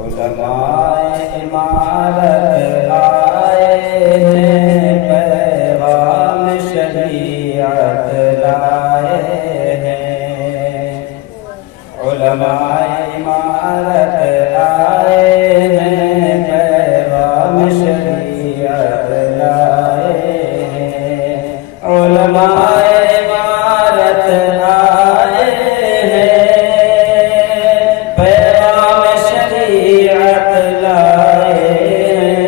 علماء امارت آئے ہیں، پیغام شریعت لائے ہیں۔ علماء امارت آئے ہیں، پیغام شریعت لائے ہیں۔ علماء امارت آئے ہیں، پیغام شریعت لائے ہیں۔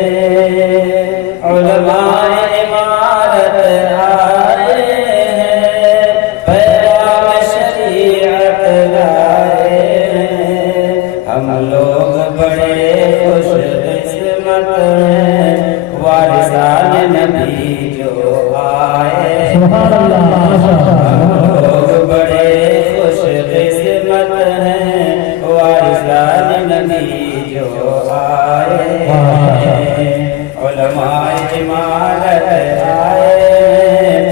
علماء امارت آئے ہیں، پیغام شریعت لائے ہیں۔ ہم لوگ بڑے خوش قسمت ہیں، وارثان نبی جو آئے ہیں۔ ہم لوگ بڑے خوش قسمت ہیں، وارثان نبی جو آئے ہیں۔ علماء امارت آئے ہیں،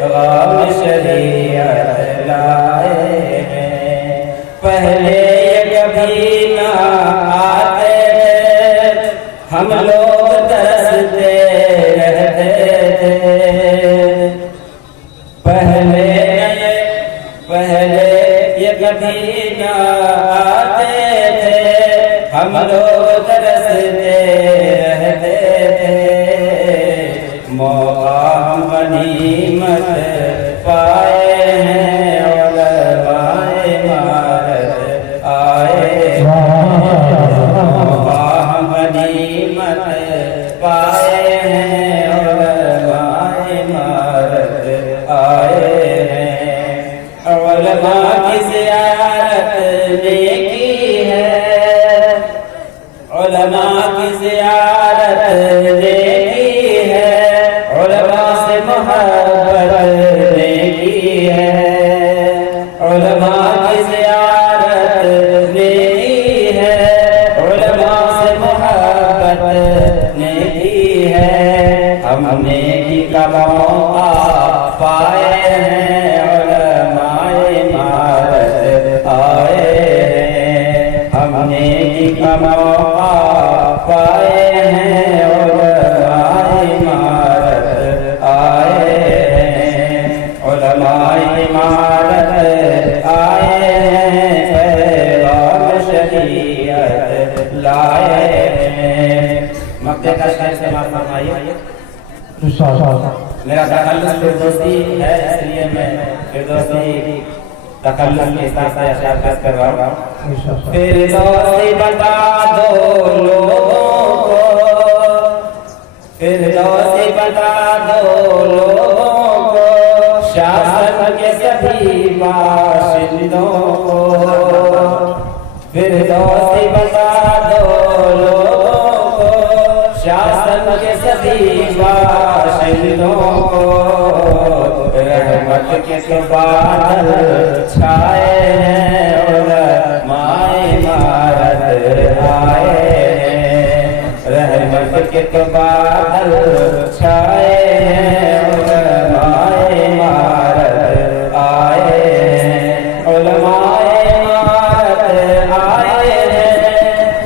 پیغام شریعت لائے ہیں۔ پہلے کبھی نہ آتے تھے، ہم لوگ ترستے رہتے تھے۔ پہلے یہ کبھی نہ آتے تھے، ہم لوگ ترستے رہتے تھے۔ موقع ہم غنیمت پائے ہیں، علماء امارت آئے ہیں۔ موقع ہم غنیمت پائے ہیں، علماء امارت آئے ہیں۔ علماء کی زیارت نیکی ہے، علماء کی زیارت نیکی ہے، علماء سے محبت نیکی ہے۔ علماء کی زیارت نیکی ہے، علماء سے محبت نیکی ہے۔ ہم نیکی کا موقع پائے ہیں، علماء امارت آئے ہیں۔ ہم نیکی کا موقع پائے ہیں، علماء امارت آئے ہیں۔ علماء امارت آئے ہیں، پیغام شریعت لائے ہیں۔ مقدے کا شاعر سے معاف فرمائیے۔ میرا تخلص فردوسی ہے، اس لیے میں فردوسی تخلص کے ساتھ اشعار پیش کر رہا ہوں۔ فردوسی بتا دو لوگوں کو، فردوسی بتا دو لوگوں کو، شاست کے سبھی باشندوں کو۔ فردوسی بتا دو لوگوں کو، شاست کے سبھی باشندوں کو۔ رحمت کے بادل چھائے ہیں، علماء امارت آئے ہیں۔ رحمت کے بادل چھائے ہیں، علماء امارت آئے ہیں۔ علماء امارت آئے ہیں،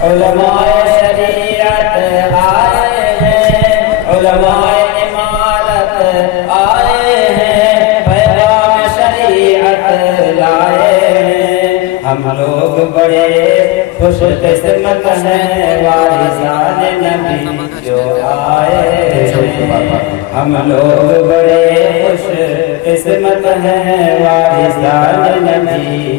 علماء شریعت آئے ہیں۔ علماء امارت آئے ہیں، پیغام شریعت لائے ہیں۔ ہم لوگ بڑے خوش قسمت ہیں، وارثان نبی جو آئے ہیں۔ ہم لوگ بڑے خوش قسمت ہیں، وارثان نبی